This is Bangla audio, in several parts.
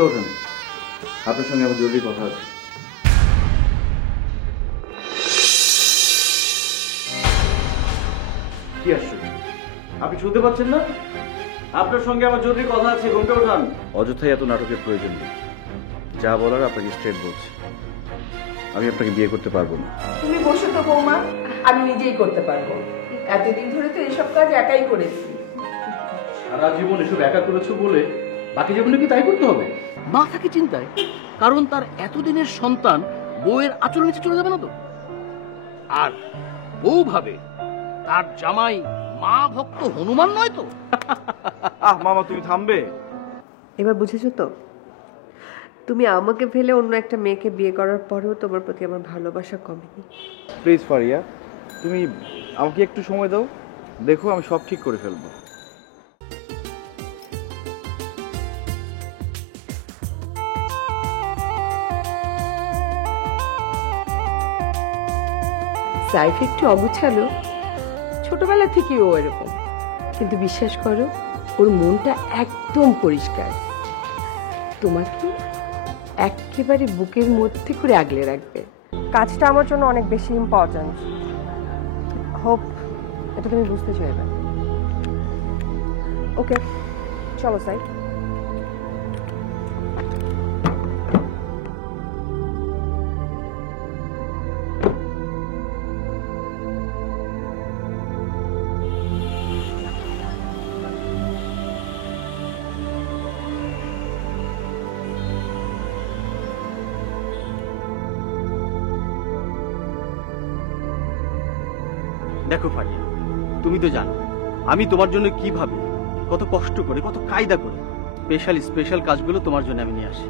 ঘুমটা ওঠেন, আপনার সঙ্গে আমার জরুরি কথা আছে। কি আসছে, আপনি শুনতে পাচ্ছেন না? আপনার সঙ্গে আমার জরুরি কথা আছে, ঘুমটা ওঠান। অযথাই এত নাটকের প্রয়োজন নেই, যা বলার আপনাকে স্ট্রেট বলছি। আমি আপনাকে বিয়ে করতে পারবো না। তুমি বসো তো বৌমা, আমি নিজেই করতে পারবো। এতদিন ধরে তো এসব কাজ একাই করেছি। সারা জীবন এসব একা করেছো বলে বাকি জীবনে কি তাই করতে হবে? মা থাকে চিন্তায়, কারণ তার এতদিনের সন্তান বউয়ের আঁচল নিচে চলে যাবে না তো। আর বউ ভাবে তার জামাই মা ভক্ত হনুমান নয় তো। আহ মামা, তুমি থামবে? এবার বুঝেছো তো? তুমি আমাকে ফেলে অন্য একটা মেয়েকে বিয়ে করার পরেও তোমার প্রতি আমার ভালোবাসা কমেনি। প্লিজ ফারিয়া, তুমি আমাকে একটু সময় দাও, দেখো আমি সব ঠিক করে ফেলবো। সাইফ একটু অগুছালো, ছোটবেলা থেকে ও এরকম, কিন্তু বিশ্বাস করো ওর মনটা একদম পরিষ্কার। তোমাকে একেবারে বুকের মধ্যে করে আগলে রাখবে। কাজটা আমার জন্য অনেক বেশি ইম্পর্ট্যান্ট। হোপ এটা তুমি বুঝতে চাইবে। ওকে, চলো সাইফ। দেখো ফারিয়া, তুমি তো জানো আমি তোমার জন্য কিভাবে, কত কষ্ট করে, কত কায়দা করে স্পেশাল কাজগুলো তোমার জন্য আমি নিয়ে আসি।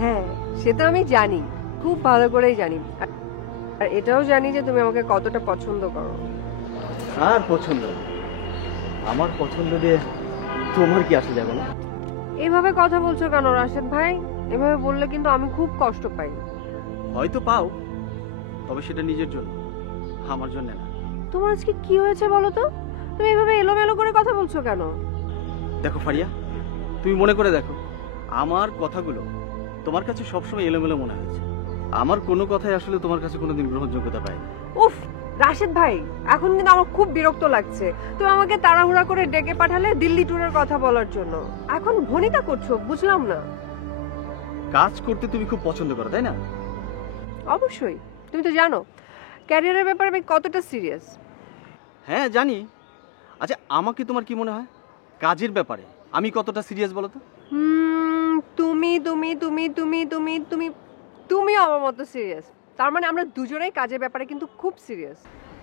হ্যাঁ, সেটা আমি জানি, খুব ভালো করেই জানি। আর এটাও জানি যে তুমি আমাকে কতটা পছন্দ করো। আর পছন্দ, আমার পছন্দ দিয়ে তোমার কি আসে যাবে না? এভাবে কথা বলছো কেন রাশেদ ভাই? এভাবে বললে কিন্তু আমি খুব কষ্ট পাই। হয়তো পাও, তবে সেটা নিজের জন্য, আমার জন্য না। তোমার আজকে কি হয়েছে বলো তো? তুমি এভাবে এলোমেলো করে কথা বলছো কেন? দেখো ফারিয়া, তুমি মনে করে দেখো, আমার কথাগুলো তোমার কাছে সবসময় এলোমেলো মনে হয়েছে। আমার কোনো কথাই আসলে তোমার কাছে কোনোদিন গ্রহণযোগ্যতা পায়নি। উফ রাশেদ ভাই, এখন কিন্তু আমার খুব বিরক্ত লাগছে। তুমি আমাকে তাড়াহুড়া করে ডেকে পাঠালে দিল্লি ট্যুরের কথা বলার জন্য, এখন ভনিতা করছো, বুঝলাম না। কাজ করতে তুমি খুব পছন্দ করো, তাই না? অবশ্যই, তুমি তো জানো ক্যারিয়ারের ব্যাপারে আমি কতটা সিরিয়াস। হ্যাঁ জানি। আচ্ছা, আমাকে তোমার কি মনে হয় কাজের ব্যাপারে আমি কতটা সিরিয়াস বলো তো? তুমি তুমি তুমি তুমি তুমি তুমি তুমি আমার মতো সিরিয়াস। তার মানে আমরা দুজনেই কাজের ব্যাপারে কিন্তু খুব সিরিয়াস।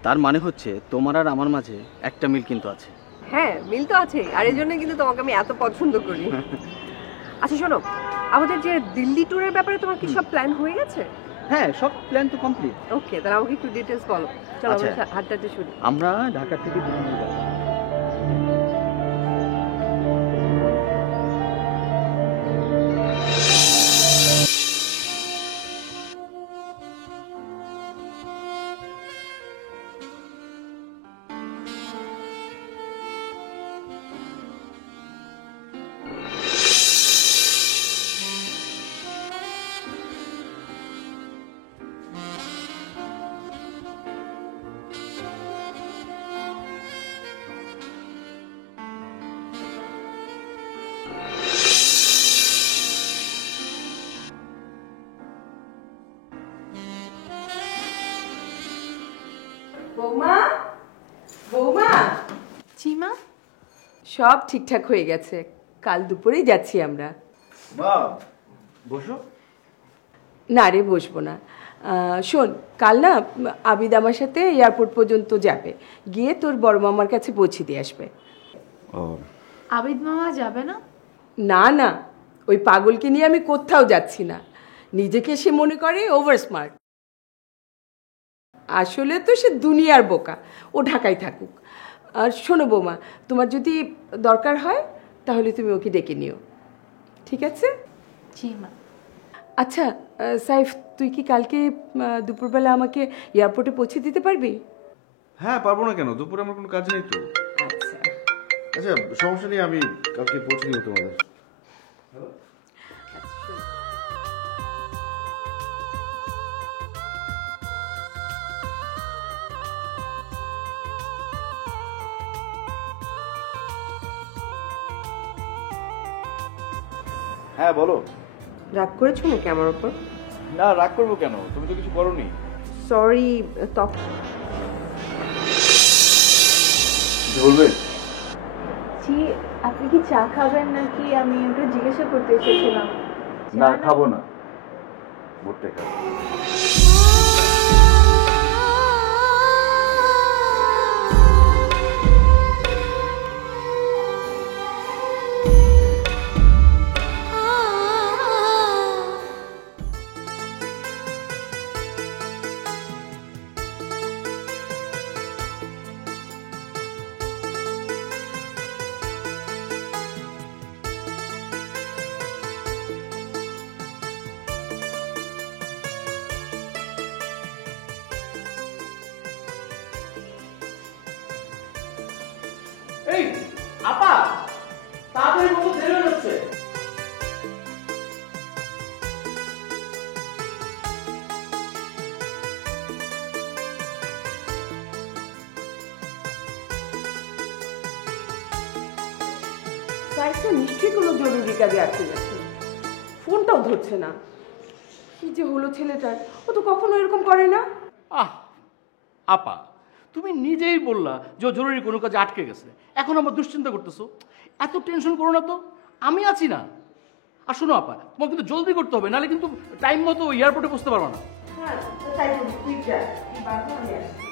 তার মানে হচ্ছে তোমার আর আমার মাঝে একটা মিল কিন্তু আছে। হ্যাঁ, মিল তো আছেই, আর এই জন্য কিন্তু তোমাকে আমি এত পছন্দ করি। আচ্ছা শোনো, আমাদের যে দিল্লি ট্যুরের ব্যাপারে তোমার কি সব প্ল্যান হয়ে গেছে? হ্যাঁ, সব প্ল্যান তো কমপ্লিট। ওকে, তাহলে আমাকে একটু ডিটেলস বলো। চলো আচ্ছা। আমরা হাঁটতে শুরু। আমরা ঢাকা থেকে দিল্লি যাব। বৌমা, বৌমা। চিমা, সব ঠিকঠাক হয়ে গেছে, কাল দুপুরেই যাচ্ছি আমরা। মা বসো। না রে, বসবো না। শোন, কাল না আবিদ আমার সাথে এয়ারপোর্ট পর্যন্ত যাবে, গিয়ে তোর বড় মামার কাছে পৌঁছে দিয়ে আসবে। ও আবিদ মামা যাবে না? না না, ওই পাগলকে নিয়ে আমি কোথাও যাচ্ছি না। নিজেকে সে মনে করে ওভার স্মার্ট, আসলে তো সে দুনিয়ার বোকা। ও ঢাকায় থাকুক। আর শোনো বৌমা, তোমার যদি দরকার হয় তাহলে তুমি ওকে ডেকে নিও, ঠিক আছে? চিমা, আচ্ছা সাইফ, তুই কি কালকে দুপুরবেলা আমাকে এয়ারপোর্টে পৌঁছে দিতে পারবি? হ্যাঁ, পারবো না কেন, দুপুরে আমার কোনো কাজ নেই তো। আচ্ছা। আচ্ছা সমস্যা নেই, আমি কালকে পৌঁছে দিব তোমাদের। হ্যাঁ বলো। রাগ করেছো নাকি আমার ওপর? না, রাগ করবো কেন? তুমি তো কিছু করোনি। সরি। তখন কিছু বলবে? জি, আপনি কি চা খাবেন নাকি? আমি ওটা জিজ্ঞাসা করতে এসেছিলাম। না, খাবো না। ভুট্টা খাবো। এই আপা, তাড়াতাড়ি কত দেরি হয়ে যাচ্ছে। সাইফটা নিশ্চয়ই কোনো জরুরি কাজে আটকে গেছে, ফোনটাও ধরছে না। কি যে হলো ছেলেটার, ও তো কখনো এরকম করে না। আহ আপা, তুমি নিজেই বললা যে ও জরুরি কোনো কাজে আটকে গেছে, এখন আমার দুশ্চিন্তা করতেছো। এত টেনশন করো না তো, আমি আছি না। আর শোনো আপা, তোমার কিন্তু জলদি করতে হবে, নাহলে কিন্তু টাইম মতো এয়ারপোর্টে পৌঁছতে পারবো না। হ্যাঁ, তাই বলি, তুই যা, তুই বারবার আমি আসছি।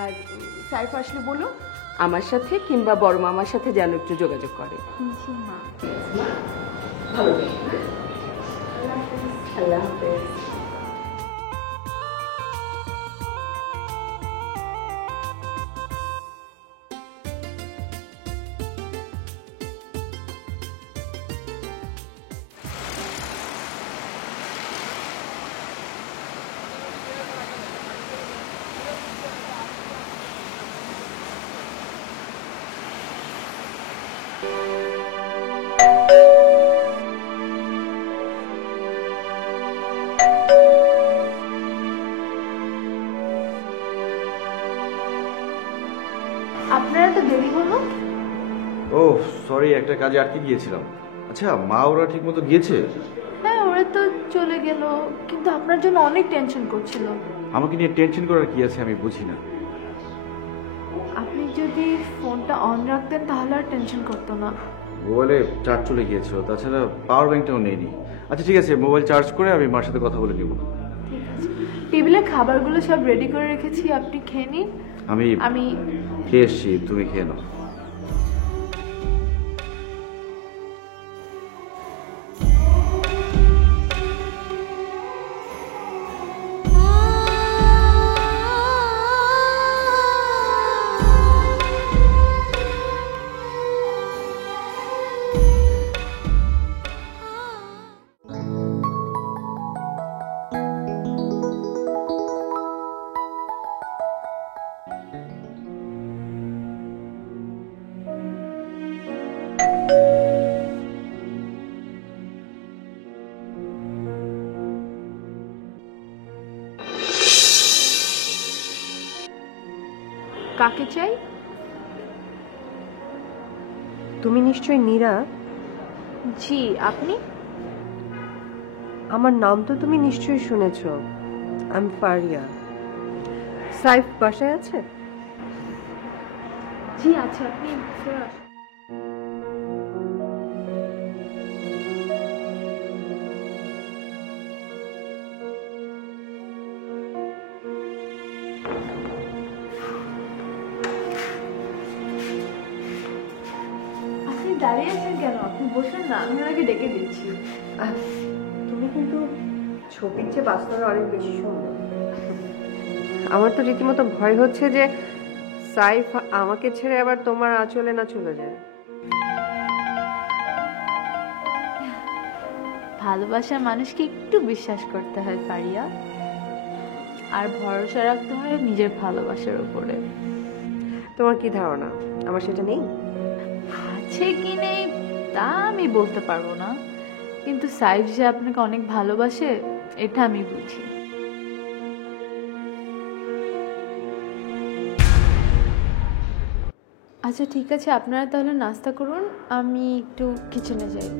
আর সাইফ আসলে বলো আমার সাথে কিংবা বড় মামার সাথে যেন একটু যোগাযোগ করে। জি মা। ভালো থেকো, হ্যাঁ? আল্লাহ হাফেজ। আপনারা তো দেরি হলো। ও সরি, একটা কাজে আটকে গিয়েছিলাম। আচ্ছা, মা ওরা ঠিক মতো গিয়েছে? হ্যাঁ, ওরা তো চলে গেল, কিন্তু আপনার জন্য অনেক টেনশন করছিল। আমাকে নিয়ে টেনশন করার কি আছে আমি বুঝি না। আপনি যদি ফোনটা অন রাখতেন তাহলে আর টেনশন করতো না। মোবাইলে চার্জ চলে গিয়েছিল, তাছাড়া পাওয়ার ব্যাংকটাও নেইনি। আচ্ছা ঠিক আছে, মোবাইল চার্জ করে আমি মার সাথে কথা বলে নিব। ঠিক আছে, টেবিলে খাবারগুলো সব রেডি করে রেখেছি, আপনি খেয়ে নিন। আমি খেয়ে এসছি, তুমি খেয়ে নাও। কাকে চাই? তুমি নিশ্চয়ই নীরা। জি, আপনি? আমার নাম তো তুমি নিশ্চয়ই শুনেছ। আমি ফারিয়া। সাইফ বাসায় আছে? জি আচ্ছা, আপনি ভিতরে আসুন। আপনি দাঁড়িয়ে আছেন কেন? আপনি বসুন না, আমি ওনাকে ডেকে দিচ্ছি। তুমি কিন্তু ছবির চেয়ে বাস্তবে অনেক বেশি সুন্দর। আমার তো রীতিমতো ভয় হচ্ছে যে সাইফ আমাকে ছেড়ে আবার তোমার আঁচলে না চলে যায়। ভালোবাসার মানুষকে একটু বিশ্বাস করতে হয় ফারিয়া, আর ভরসা রাখতে হয় নিজের ভালোবাসার উপরে। তোমার কি ধারণা আমার সেটা নেই? আছে কি নেই তা আমি বলতে পারবো না, কিন্তু সাইফ যে আপনাকে অনেক ভালোবাসে এটা আমি বুঝি। আচ্ছা ঠিক আছে, আপনারা তাহলে নাস্তা করুন, আমি একটু কিচেনে যাই।